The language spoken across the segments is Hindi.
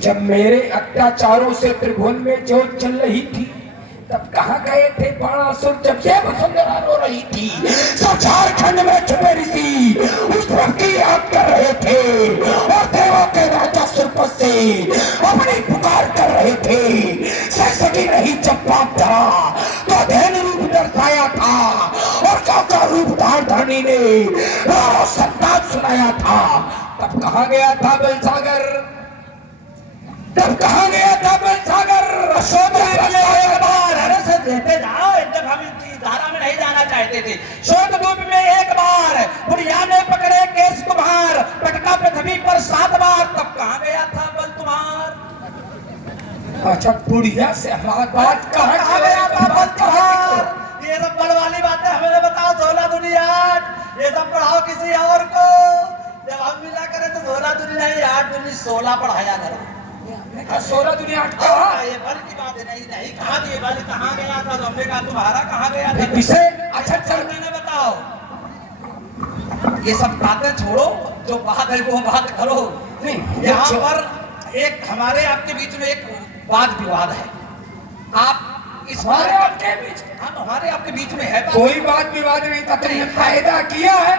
जब मेरे अत्याचारों से त्रिभुवन में जो चल रही थी, तब कहाँ गए थे बाणासुर जब ये वसुंधरा रो रही थी? सब झारखंड में छुपे ऋषि उस पर की याद कर रहे थे और देवों के राजा सुरपत से अपनी पुकार कर रहे थे। सही नहीं जब पाप धरा तो धैन रूप दर्शाया था और का रूप धार धरनी ने सत्ता सुनाया था। तब कहाँ गया था बलसागर? तब कहाँ गया था बलसागर? लेते जाओ, जब हम इस धारा में नहीं जाना चाहते थे। शोधदूप में एक बार बुढ़िया ने पकड़े केश तुम्हार, पटका पृथ्वी पर 7 बार। तब कहाँ गया था बल तुम्हार? अच्छा, बुढ़िया से हमारा बात कहाँ गया था बल तुम्हार? ये सब बल वाली बातें हमें बताओ। 16 दुनिया ये सब पढ़ाओ किसी और को। जब हम मिला करें तो 16 दुनिया नहीं, 8 दुनिया 16 पढ़ाया करो। 16 दुनिया ये बल की बात नहीं कहा ये बल कहाँ गया था? तो हमने कहा तुम्हारा कहाँ गया था? विषय अच्छा चल मैंने बताओ। ये सब बातें छोड़ो, जो बात है वो बात करो। नहीं, यहाँ पर एक हमारे आपके बीच में एक वाद विवाद है। आप इस हमारे आपके बीच, हम हमारे आपके बीच में है कोई वाद विवाद नहीं था। तुमने पैदा किया है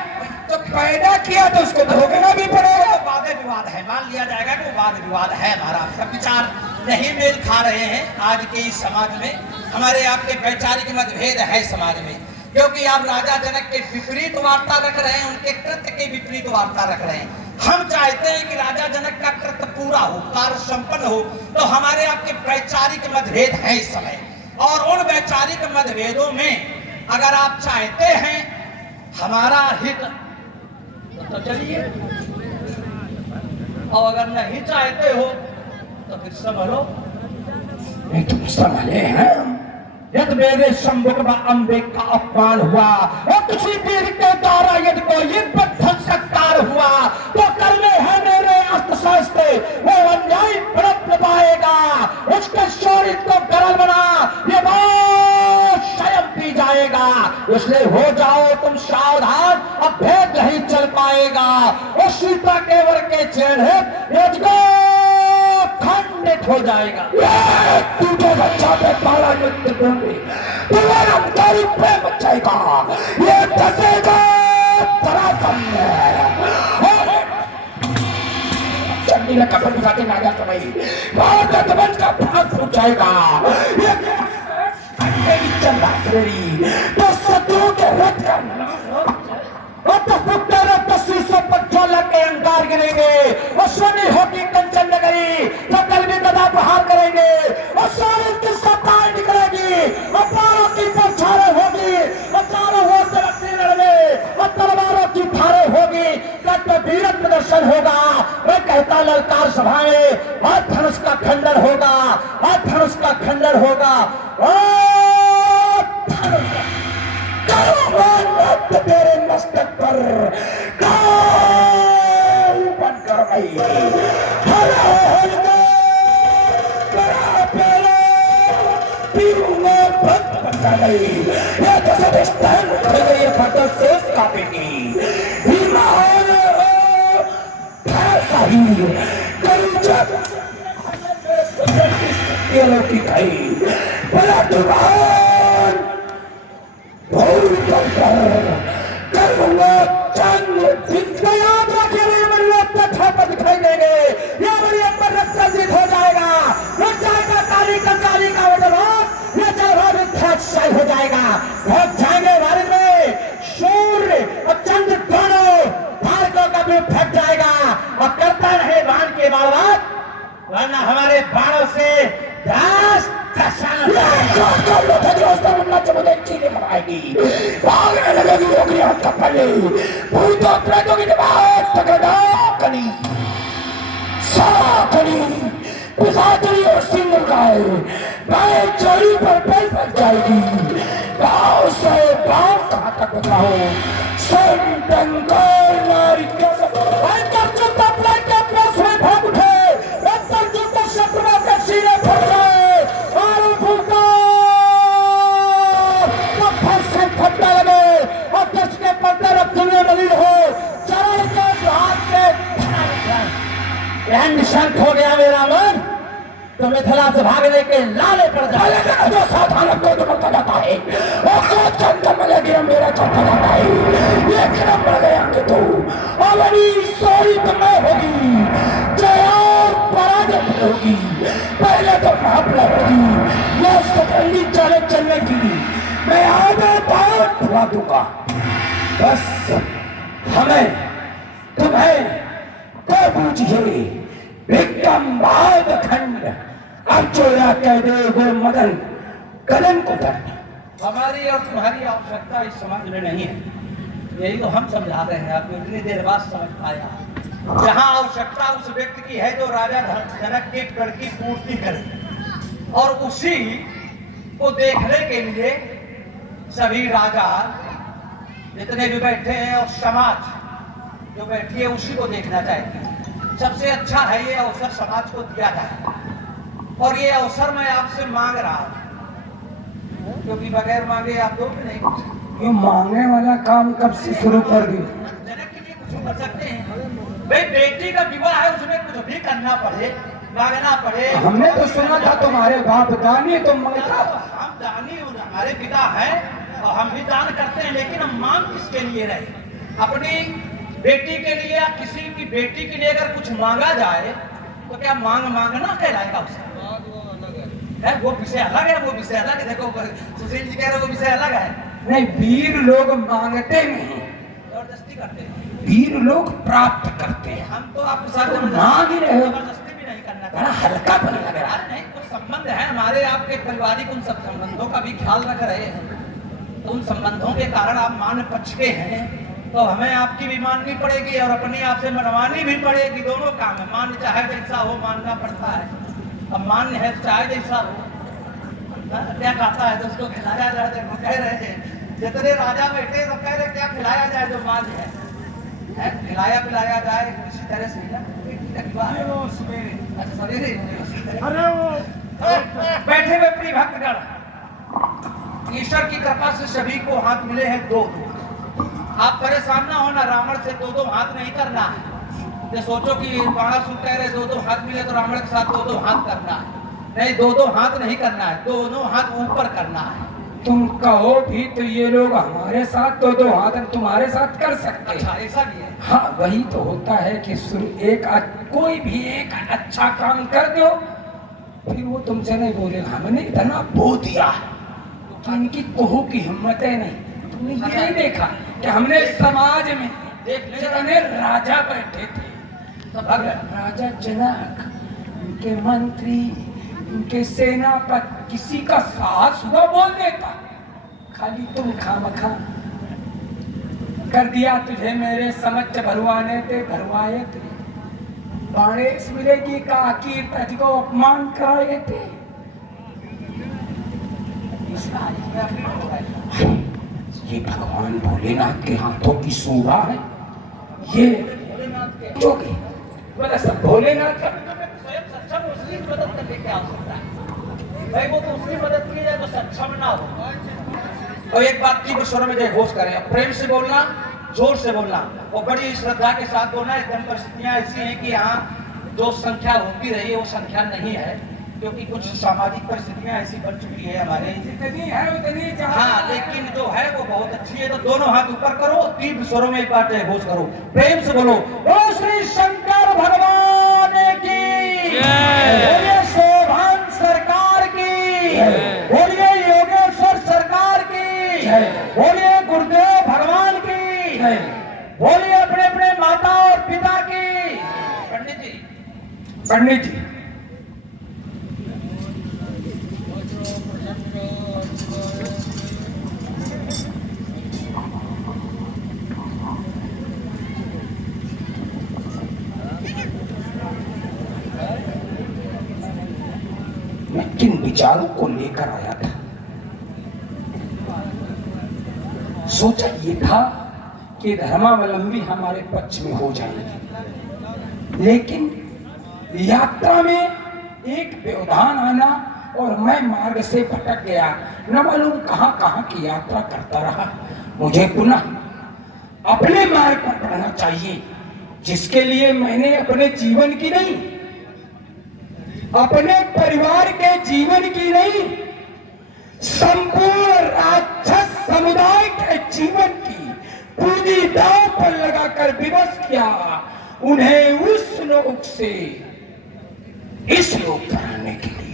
तो पैदा किया तो उसको भोगना भी पड़ेगा। वाद विवाद है, मान लिया जाएगा कि वो वाद विवाद है। हमारा सब विचार नहीं मेल खा रहे हैं आज के इस समाज में। हमारे आपके वैचारिक मतभेद है समाज में, क्योंकि आप राजा जनक के विपरीत वार्ता रख रहे हैं, उनके कृत्य के विपरीत वार्ता रख रहे हैं। हम चाहते हैं कि राजा जनक का कृत्य पूरा हो, कार्य संपन्न हो। तो हमारे आपके वैचारिक मतभेद है इस समय, और उन वैचारिक मतभेदों में अगर आप चाहते हैं हमारा हित तो चलिए, और अगर नहीं चाहते हो तो फिर संभलो। नहीं, तुम संभले हैं। यदि मेरे सम्मुख में अम्बे का अपमान हुआ और किसी वीर के द्वारा यदि कोई सत्कार हुआ तो करने हैं मेरे अस्त्र शस्त्र, वो अन्याय पलट पाएगा। उसके शौर्य को गरल बना ये बात स्वयं पी जाएगा। इसलिए हो जाओ तुम सावधान, अब भेद नहीं चल पाएगा। और सीता केवल के चेहरे खंडित हो जाएगा। तुझे बच्चा पे पाला युद्ध दूंगी, तुम्हारा अंगारी प्रेम बचाएगा। ये दसेगा पराक्रम चंडी ने कपड़ दिखाते राजा समय भारत वंश का भाग पूछाएगा। ये अंडे की चंदा तेरी तो शत्रु के रथ का के अंगार गिरेंगे और सोनी होगी कंचन नगरी। सकल भी गदा प्रहार करेंगे और सारे की सत्ताएं निकलेगी और पारों की बौछारें होगी और चारों ओर से रस्सी लड़ने और तलवारों की धारें होगी। वीर प्रदर्शन होगा। मैं कहता ललकार सभाएं और धनुष का खंडन होगा, और धनुष का खंडन होगा। तेरे मस्तक पर बन कर गई की खाई बड़ा दुकान करूंगा चंग याद रखिए दिखाई देंगे। ये बड़ी अंबर रक्त हो जाएगा, लग जाएगा काली का वजन, ये जल हो जाएगा। भाग जाएंगे भारत में सूर्य और चंद्र दोनों भारतों का भी फट जाएगा और करता रहे बाण के बाण, वरना हमारे बाणों से भागने लगेगी होगी आपका पहले भूतों प्रेतों की दिमाग टकरा कनी साकनी पिसाचरी और सिंह गाय गाय चोरी पर पैर पड़ जाएगी। गाँव से गाँव कहाँ तक बताओ संतंकर नारी भाग उठे शत्रुओं के सीने फट जाए और फटने लगे और देश के पत्ते रखते हुए मलिन हो चरण के हाथ में यदि शांत हो गया मेरा मन तो मिथिला से भागने के लाले पड़ जाए। जो सावधान को बढ़ता जाता है और जो चंद्र में गया मेरा चलता जाता है, ये क्रम बढ़ गया कि तू अवनी सोई तुम्हें होगी, जय और पराजय होगी। पहले तो मापला होगी यह सतरंगी चाले चलने की, मैं आगे पाँव फुला दूंगा। बस हमें तुम्हें तो बूझिए विक्रम भाग खंड। अब जो या कह दे वो मदन कदम को धरना। हमारी और तुम्हारी आवश्यकता इस समाज में नहीं है, यही तो हम समझा रहे हैं। आपको इतनी देर बाद समझ पाया। जहाँ आवश्यकता उस व्यक्ति की है जो राजा जनक के कर की पूर्ति करे, और उसी को देखने के लिए सभी राजा जितने भी बैठे हैं और समाज जो बैठी है उसी को देखना चाहते हैं। सबसे अच्छा है ये अवसर समाज को दिया जाए, और ये अवसर मैं आपसे मांग रहा हूं, क्योंकि बगैर मांगे आप दो भी नहीं। ये मांगने वाला काम कब से शुरू कर दी? जनक के लिए कुछ कर सकते हैं भाई, बेटी का विवाह है उसमें कुछ भी करना पड़े, मांगना पड़े। हमने तो सुना था तुम्हारे बाप दानी तुम मंगता। हम दानी हमारे पिता हैं और हम भी दान करते हैं, लेकिन हम मांग किसके लिए रहे? अपनी बेटी के लिए या किसी की बेटी के लिए अगर कुछ मांगा जाए तो क्या मांगना कहलाएगा उसे? है वो विषय अलग है, वो विषय अलग है। देखो सुशील जी कह रहे वो विषय अलग है। नहीं, वीर लोग मांगते नहीं, जबरदस्ती करते हैं। वीर लोग प्राप्त करते हैं। हम तो आपके साथ मांग ही रहे हो। जबरदस्ती भी नहीं करना बड़ा हल्का बन लग रहा है। नहीं, कुछ संबंध है हमारे आपके पारिवारिक, उन सब संबंधों का भी ख्याल रख रहे हैं। तो उन संबंधों के कारण आप मान पक्ष के हैं, तो हमें आपकी भी माननी पड़ेगी और अपनी आपसे मनवानी भी पड़ेगी। दोनों काम है, मान चाहे जैसा हो मानना पड़ता है। अब मान्य है चाहे जैसा हो, क्या खाता है तो उसको खिलाया जाए। देखो कह रहे हैं जितने राजा बैठे तो कह रहे क्या खिलाया जाए जो मान्य है, खिलाया पिलाया जाए किसी तरह से ना। अच्छा सवेरे बैठे हुए प्रिय भक्तगण, ईश्वर की कृपा से सभी को हाथ मिले हैं दो। आप परेशान ना होना, रावण से दो हाथ नहीं करना है। ये सोचो कि बाणासुर कह रहे दो हाथ मिले तो रावण के साथ दो हाथ करना है, नहीं दो हाथ नहीं करना है, दोनों हाथ ऊपर करना है। तुम कहो भी तो ये लोग हमारे साथ दो हाथ तुम्हारे साथ कर सकते हैं। अच्छा ऐसा भी है? हाँ, वही तो होता है कि कोई भी एक अच्छा काम कर दो फिर वो तुमसे नहीं बोले हमने इतना बो दिया कि इनकी कोहू की हिम्मतें नहीं। तुमने ये नहीं देखा कि हमने समाज में जितने राजा बैठे थे, राजा जनक, उनके मंत्री, उनके सेनापति, किसी का साहस हुआ बोल देता? खाली तुम खामखा कर दिया। तुझे मेरे समक्ष भरवाए थे बाणेश मिलेगी का कीर्ति को अपमान कराए थे। ये भगवान भोलेनाथ के हाथों की शोभा है। ये जो कि मतलब सब भोलेनाथ का स्वयं सक्षम, उसकी मदद करने की आवश्यकता है भाई। वो तो उसकी मदद की जाए जो सक्षम ना हो। तो एक बात तीव्र स्वर में जय घोष करें, प्रेम से बोलना, जोर से बोलना और बड़ी श्रद्धा के साथ बोलना। एकदम परिस्थितियां ऐसी हैं कि यहाँ जो संख्या होती रही है वो संख्या नहीं है, क्योंकि कुछ सामाजिक परिस्थितियां ऐसी बन चुकी है हमारे। जितनी है उतनी हाँ, लेकिन जो है वो बहुत अच्छी है। तो दोनों हाथ ऊपर करो, तीव्र स्वरों में एक बार जय घोष करो, प्रेम से बोलो, बोलो श्री शंकर भगवान की, बोलिए शोभान सरकार की, बोलिए योगेश्वर सरकार की, बोलिए गुरुदेव भगवान की, बोलिए अपने अपने माता और पिता की। पंडित जी मैं किन विचारों को लेकर आया था? सोचा ये था कि धर्मावलंबी हमारे पक्ष में हो जाएगी, लेकिन यात्रा में एक व्यवधान आना और मैं मार्ग से भटक गया। न मालूम कहां कहां की यात्रा करता रहा। मुझे पुनः अपने मार्ग पर पढ़ना चाहिए, जिसके लिए मैंने अपने जीवन की नहीं अपने परिवार के जीवन की नहीं, संपूर्ण राक्षस समुदाय के जीवन की पूंजी दांव पर लगाकर विवश किया, उन्हें उस लोक से इस लोक पर आने के लिए।